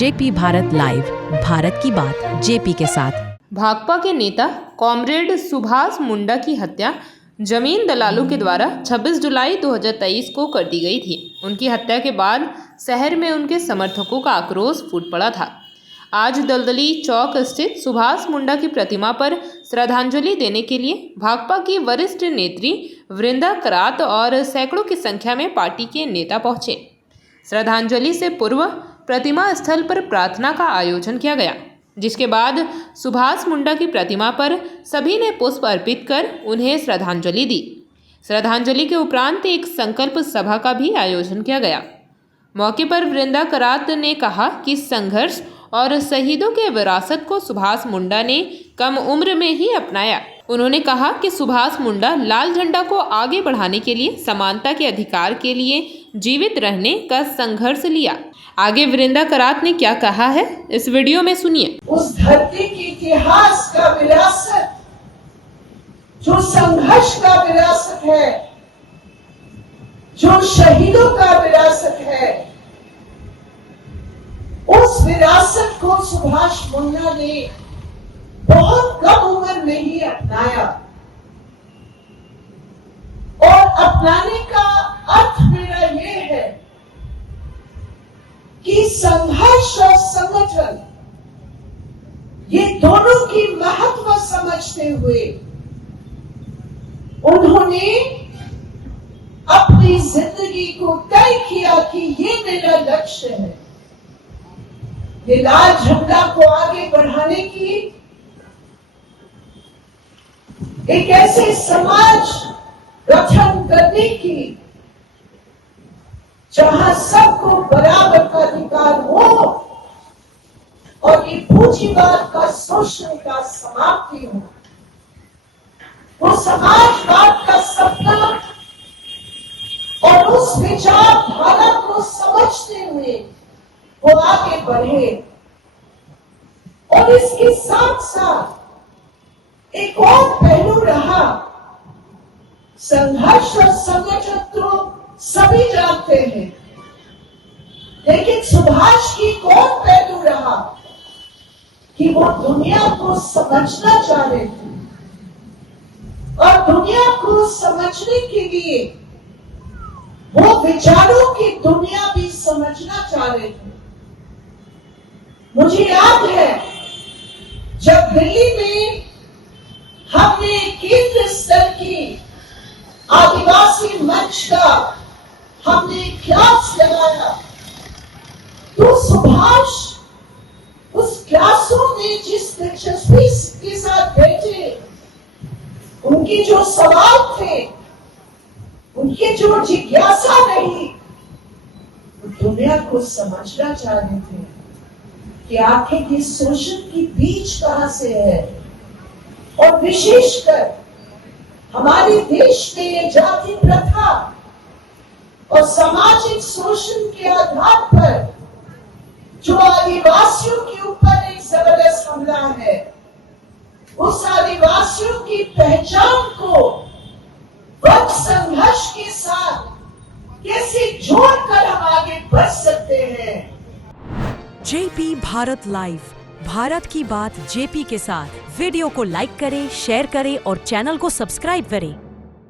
JP Bharat live, Bharat की बात JP के साथ। भाकपा के नेता कॉमरेड सुभाष मुंडा की हत्या जमीन दलालों के द्वारा 26 जुलाई 2023 को कर दी गई थी। उनकी हत्या के बाद शहर में उनके समर्थकों का आक्रोश फूट पड़ा था। आज दलदली चौक स्थित सुभाष मुंडा की प्रतिमा पर श्रद्धांजलि देने के लिए भाकपा की वरिष्ठ नेत्री वृंदा करात और सैकड़ों की संख्या में पार्टी के नेता पहुंचे। श्रद्धांजलि से पूर्व प्रतिमा स्थल पर प्रार्थना का आयोजन किया गया, जिसके बाद सुभाष मुंडा की प्रतिमा पर सभी ने पुष्प अर्पित कर उन्हें श्रद्धांजलि दी। श्रद्धांजलि के उपरांत एक संकल्प सभा का भी आयोजन किया गया। मौके पर वृंदा करात ने कहा कि संघर्ष और शहीदों के विरासत को सुभाष मुंडा ने कम उम्र में ही अपनाया। उन्होंने कहा कि सुभाष मुंडा लाल झंडा को आगे बढ़ाने के लिए समानता के अधिकार के लिए जीवित रहने का संघर्ष लिया। आगे वृंदा करात ने क्या कहा है, इस वीडियो में सुनिए। उस धरती के इतिहास का विरासत, जो संघर्ष का विरासत है, जो शहीदों का विरासत है, उस विरासत को सुभाष मुंडा ने बहुत कम उम्र में ही अपनाया। और अपनाने का अर्थ मेरा ये है कि संघर्ष और संगठन, ये दोनों की महत्व समझते हुए उन्होंने अपनी जिंदगी को तय किया कि ये मेरा लक्ष्य है, ये लाल झंडा को आगे बढ़ाने की, एक ऐसे समाज गठन करने की जहां सबको बराबर का अधिकार हो और ये पूंजीवाद का शोषण का समाप्ति हो। वो समाजवाद का सपना और उस विचारधारा को समझते हुए वो आगे बढ़े। और इसके साथ साथ एक और पहलू रहा, संघर्ष और संगठन तो सभी जानते हैं, लेकिन सुभाष की कौन पहलू रहा कि वो दुनिया को समझना चाह रहे थे और दुनिया को समझने के लिए वो विचारों की दुनिया भी समझना चाह रहे थे। मुझे याद है जब दिल्ली में हमने केंद्र स्तर की आदिवासी मंच का हमने क्लास लगाया, तो सुभाष उस क्लासों में जिस दिलचस्पी के साथ बैठे, उनकी जो सवाल थे, उनकी जो जिज्ञासा रही, वो दुनिया को समझना चाह रहे थे कि आखिर ये शोषण की बीज कहां से है। और विशेषकर हमारे देश में ये जाति प्रथा और सामाजिक शोषण के आधार पर जो आदिवासियों के ऊपर एक जबरदस्त हमला है, उस आदिवासियों की पहचान को वक्त संघर्ष के साथ कैसे जोड़कर हम आगे बढ़ सकते हैं। जेपी भारत लाइव, भारत की बात जेपी के साथ। वीडियो को लाइक करें, शेयर करें और चैनल को सब्सक्राइब करें।